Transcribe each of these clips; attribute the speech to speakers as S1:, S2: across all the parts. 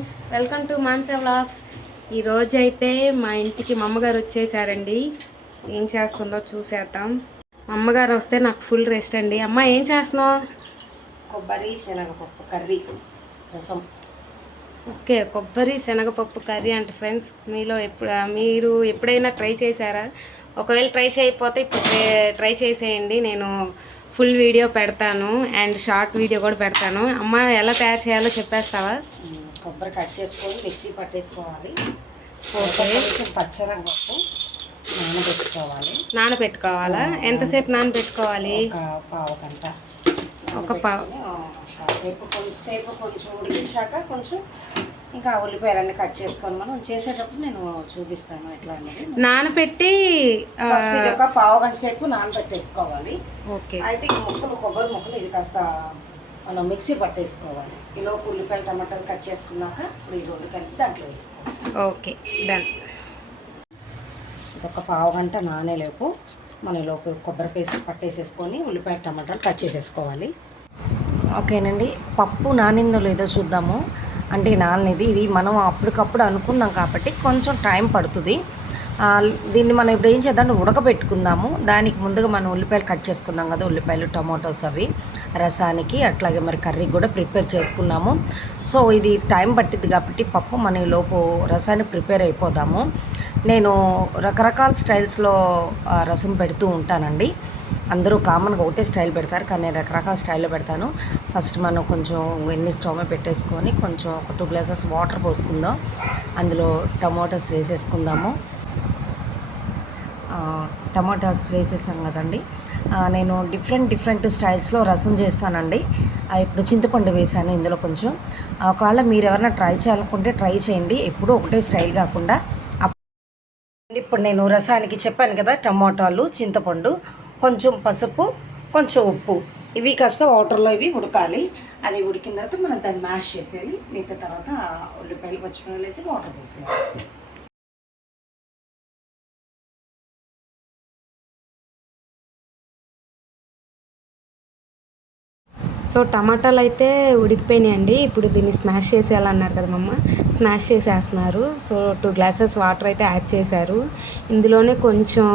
S1: Friends welcome to Mansa vlogs ఈ రోజు అయితే మా ఇంటికి మా అమ్మగారు వచ్చేసారండి. ఏం చేస్తుందో చూసేద్దాం. మా అమ్మగారు వస్తే నాకు ఫుల్ రెస్ట్ అండి. అమ్మ ఏం చేస్తున్నావు?
S2: కొబ్బరి శనగపప్పు కర్రీ రసం.
S1: ఓకే కొబ్బరి శనగపప్పు కర్రీ అంటే ఫ్రెండ్స్ మీలో ఎప్పుడు మీరు ఎప్పుడైనా ట్రై చేశారా? ఒకవేళ ట్రై చేయకపోతే ఇప్పుడు ట్రై- చేసేయండి. నేను ఫుల్ వీడియో పెడతాను. అండ్ షార్ట్ వీడియో కూడా పెడతాను. అమ్మ ఎలా తయారు చేయాలో చెప్పేస్తావా?
S2: కొబ్బరి కట్ చేసుకొని మిక్సీ పట్టేసుకోవాలి. పచ్చనగపప్పు నానబెట్టుకోవాలి.
S1: నానబెట్టుకోవాలా? ఎంతసేపు నానబెట్టుకోవాలి?
S2: ఒక పావు గంట.
S1: ఒక పావు.
S2: కాసేపు కొంచెంసేపు కొంచెం ఉడికించాక కొంచెం ఇంకా ఉల్లిపాయలన్నీ కట్ చేసుకొని మనం చేసేటప్పుడు నేను చూపిస్తాను ఎట్లా అనేది.
S1: నానబెట్టి
S2: ఒక పావు గంట సేపు నానబెట్టేసుకోవాలి.
S1: ఓకే.
S2: అయితే ఈ ముక్కలు కొబ్బరి ముక్కలు ఇవి కాస్త మనం మిక్సీ పట్టేసుకోవాలి. ఈలోపు ఉల్లిపాయలు టమాటాలు కట్ చేసుకున్నాక ఇప్పుడు ఈ రెండు కలిపి దాంట్లో వేసుకోవాలి.
S1: Okay done.
S2: ఇది ఒక పావు గంట నానేలోపు మన ఈలోపు కొబ్బరి పేస్ట్ పట్టేసేసుకొని ఉల్లిపాయ టమాటాలు కట్ చేసేసుకోవాలి. ఓకేనండి పప్పు నానిందో లేదో చూద్దాము. అంటే నానిది ఇది మనం అప్పటికప్పుడు అనుకున్నాం కాబట్టి కొంచెం టైం పడుతుంది. దీన్ని మనం ఇప్పుడు ఏం చేద్దాం? ఉడకబెట్టుకుందాము. దానికి ముందుగా మనం ఉల్లిపాయలు కట్ చేసుకున్నాం కదా ఉల్లిపాయలు టమాటోస్ అవి రసానికి అట్లాగే మరి కర్రీ కూడా ప్రిపేర్ చేసుకున్నాము. సో ఇది టైం పట్టింది కాబట్టి పప్పు మన లోపు రసానికి ప్రిపేర్ అయిపోదాము. నేను రకరకాల స్టైల్స్లో రసం పెడుతూ ఉంటానండి. అందరూ కామన్గా ఒకటే స్టైల్ పెడతారు కానీ నేను రకరకాల స్టైల్లో పెడతాను. ఫస్ట్ మనం కొంచెం ఎన్ని స్టవ్ పెట్టేసుకొని కొంచెం ఒక టూ గ్లాసెస్ వాటర్ పోసుకుందాం. అందులో టమాటోస్ వేసేసుకుందాము. టమాటాస్ వేసేసాం కదండి. నేను డిఫరెంట్ డిఫరెంట్ స్టైల్స్లో రసం చేస్తానండి. ఇప్పుడు చింతపండు వేసాను ఇందులో కొంచెం. ఒకవేళ మీరు ఎవరైనా ట్రై చేయాలనుకుంటే ట్రై చేయండి. ఎప్పుడూ ఒకటే స్టైల్ కాకుండా. ఇప్పుడు నేను రసానికి చెప్పాను కదా టమాటాలు చింతపండు కొంచెం పసుపు కొంచెం ఉప్పు. ఇవి కాస్త వాటర్లో ఇవి ఉడకాలి. అది ఉడికిన తర్వాత మనం దాన్ని మ్యాష్ చేసేయాలి. మిగతా తర్వాత ఉల్లిపాయలు పచ్చిమిరపకాయలు వేసి వాటర్ పోసేయాలి.
S1: సో టమాటాలు అయితే ఉడికిపోయినాయండి. ఇప్పుడు దీన్ని స్మాష్ చేసేయాలన్నారు కదా మమ్మ. స్మాష్ చేసేస్తున్నారు. సో టూ గ్లాసెస్ వాటర్ అయితే యాడ్ చేశారు. ఇందులోనే కొంచెం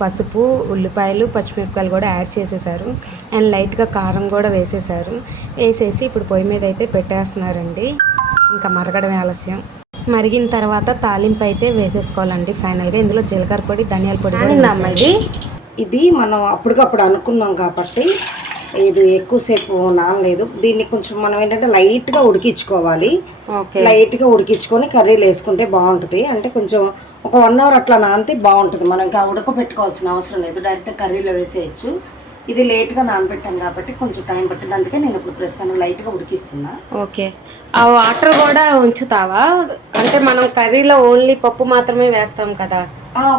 S1: పసుపు ఉల్లిపాయలు పచ్చిమిరపకాయలు కూడా యాడ్ చేసేసారు అండ్ లైట్గా కారం కూడా వేసేసారు వేసేసి ఇప్పుడు పొయ్యి మీద అయితే పెట్టేస్తున్నారండి. ఇంకా మరగడమే ఆలస్యం. మరిగిన తర్వాత తాలింపు అయితే వేసేసుకోవాలండి ఫైనల్గా. ఇందులో జీలకర్ర పొడి ధనియాల పొడి
S2: ఇది మనం అప్పటికప్పుడు అనుకున్నాం కాబట్టి ఇది ఎక్కువసేపు నానలేదు. దీన్ని కొంచెం మనం ఏంటంటే లైట్గా ఉడికించుకోవాలి.
S1: ఓకే.
S2: లైట్గా ఉడికించుకొని కర్రీలు వేసుకుంటే బాగుంటుంది. అంటే కొంచెం ఒక వన్ అవర్ అట్లా నానితే బాగుంటుంది. మనం ఇంకా ఉడకపెట్టుకోవాల్సిన అవసరం లేదు. డైరెక్ట్ కర్రీలో వేసేయచ్చు. ఇది లేట్గా నానబెట్టాం కాబట్టి కొంచెం టైం పట్టింది. అందుకే నేను ఇప్పుడు ప్రస్తుతం లైట్గా ఉడికిస్తున్నా.
S1: ఓకే. ఆ వాటర్ కూడా ఉంచుతావా? అంటే మనం కర్రీలో ఓన్లీ పప్పు మాత్రమే వేస్తాం కదా.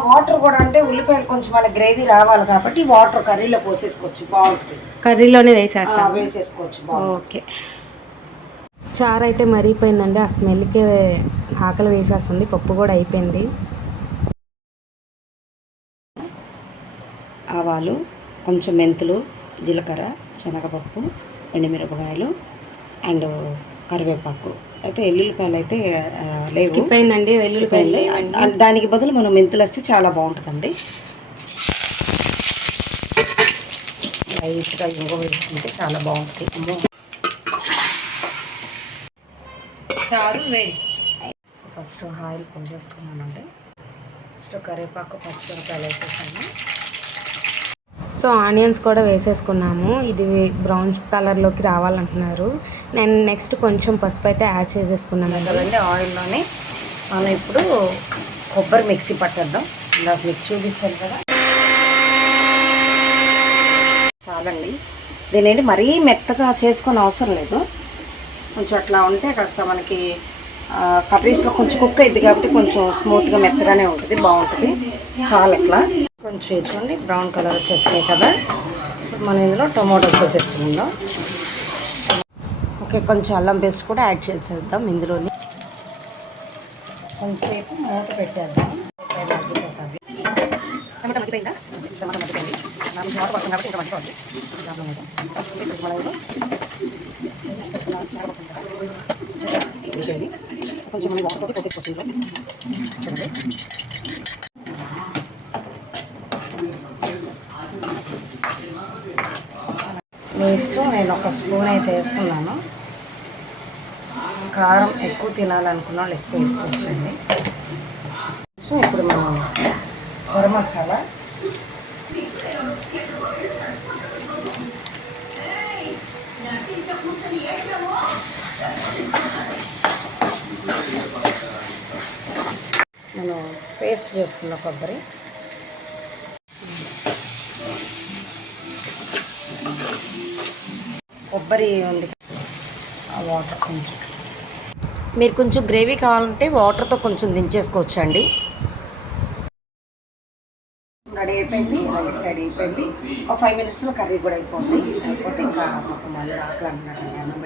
S2: వాటర్ కూడా అంటే ఉల్లిపాయలు కొంచెం మన గ్రేవీ రావాలి కాబట్టి వాటర్ కర్రీలో పోసేసుకోవచ్చు బాగుంటుంది.
S1: కర్రీలోనే వేసేస్తాం
S2: వేసేసుకోవచ్చు
S1: ఓకే. చారు అయితే మరిగిపోయిందండి ఆ స్మెల్కే ఆకలి వేసేస్తుంది పప్పు కూడా అయిపోయింది.
S2: ఆవాలు కొంచెం మెంతులు జీలకర్ర శనగపప్పు ఎండుమిరపకాయలు అండ్ కరివేపాకు. అయితే ఎల్లుల్లిపాయలు అయితే లేవు.
S1: స్కిప్ అయిందండి
S2: అ- దానికి బదులు మనం మెంతులు వస్తే చాలా బాగుంటుందండి. లైట్గా ఇంగ వేసుకుంటే చాలా బాగుంటుంది. అమ్మో.
S1: చారు రెడీ.
S2: సో ఫస్ట్ ఆయిల్ పోసేసుకున్నానండి. ఫస్ట్ కరివేపాకు పచ్చిమిరపకాయలు వేసేసాను.
S1: సో ఆనియన్స్ కూడా వేసేసుకున్నాము. ఇది బ్రౌన్ కలర్లోకి రావాలంటున్నారు. నేను నెక్స్ట్ కొంచెం పసుపు అయితే యాడ్ చేసేసుకున్నాను
S2: కదండి ఆయిల్లోనే మనం ఇప్పుడు కొబ్బరి మిక్సీ పట్టేద్దాం. ఇందాక మీకు చూపించాను కదా. చాలండి. దీని ఏంటి మరీ మెత్తగా చేసుకొని అవసరం లేదు. కొంచెం అట్లా ఉంటే కాస్త మనకి కర్రీస్లో కొంచెం కుక్ అయింది కాబట్టి కొంచెం స్మూత్గా మెత్తగానే ఉంటుంది బాగుంటుంది. చాలా ఇట్లా కొంచెం చూడండి బ్రౌన్ కలర్ వచ్చేసినాయి కదా. ఇప్పుడు మనం ఇందులో టొమాటోస్ వేసేస్తున్నాం ఓకే కొంచెం అల్లం పేస్ట్ కూడా యాడ్ చేసేద్దాం ఇందులోని. కొంచెంసేపు మూత పెట్టేద్దాం. టమాటా మగ్గిపోయిందా? టమాటా మగ్గిపోయింది. వాటర్ పడుతుంది కాబట్టి ఇంకా మగ్గిపోతుంది కొంచెం వాటర్ మీ ఇష్టం నేను ఒక స్పూన్ అయితే వేస్తున్నాను. కారం ఎక్కువ తినాలనుకున్న వాళ్ళు ఎక్కువ వేసుకోవచ్చండి. కొంచెం ఇప్పుడు మనం గరం మసాలా మనం పేస్ట్ చేసుకున్న కొబ్బరి. కొబ్బరి ఉంది. ఆ వాటర్ కొంచెం మీరు కొంచెం గ్రేవీ కావాలంటే వాటర్తో కొంచెం దించేసుకోవచ్చు అండి రెడీ అయిపోయింది రైస్ రెడీ అయిపోయింది. ఒక ఫైవ్ మినిట్స్లో కర్రీ కూడా అయిపోతుంది. అయిపోతే ఇంకా మాకు మళ్ళీ ఆకలి అన్నం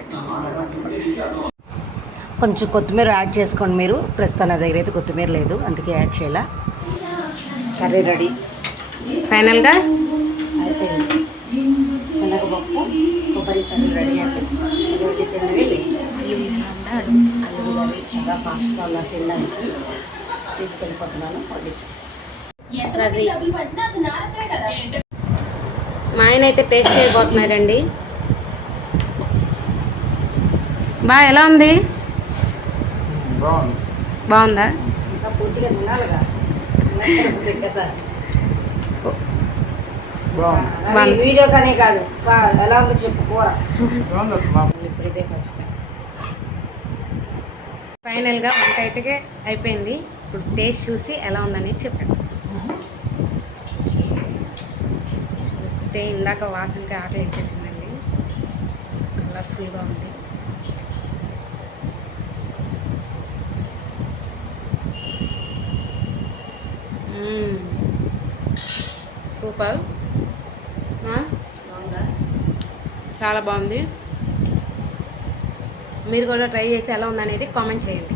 S2: కొంచెం కొత్తిమీర యాడ్ చేసుకోండి మీరు. ప్రస్తుతం నా దగ్గర అయితే కొత్తిమీర లేదు అందుకే యాడ్ చేయాల. కర్రీ రెడీ
S1: ఫైనల్గా
S2: అయిపోయింది. శనగపప్పు. కొబ్బరి కర్రీ రెడీ అయిపోయింది ఇది తిన్నవి అల్లుడు గారు చాలా ఫాస్ట్గా ఉన్నారు తినడానికి. తీసుకెళ్ళిపోతున్నాను వడ్డించేస్తాను
S1: మా ఆయన అయితే టేస్ట్ చేయబోతున్నారండి. బా ఎలా ఉంది? బాగుందా.
S2: ఇంకా పూర్తిగా తినాలిగా. వీడియో కానీ కాదు. ఎలా ఉందో చెప్పు కూర ఫస్ట్ టైం
S1: ఫైనల్గా వంట అయితే అయిపోయింది. ఇప్పుడు టేస్ట్ చూసి ఎలా ఉందనేది చెప్పండి. చూస్తే ఇందాక వాసనకి ఆకలి వేసేసిందండి కలర్ఫుల్గా ఉంది. సూపర్ ఆ? చాలా బాగుంది. మీరు కూడా ట్రై చేసి ఎలా ఉందనేది కామెంట్ చేయండి.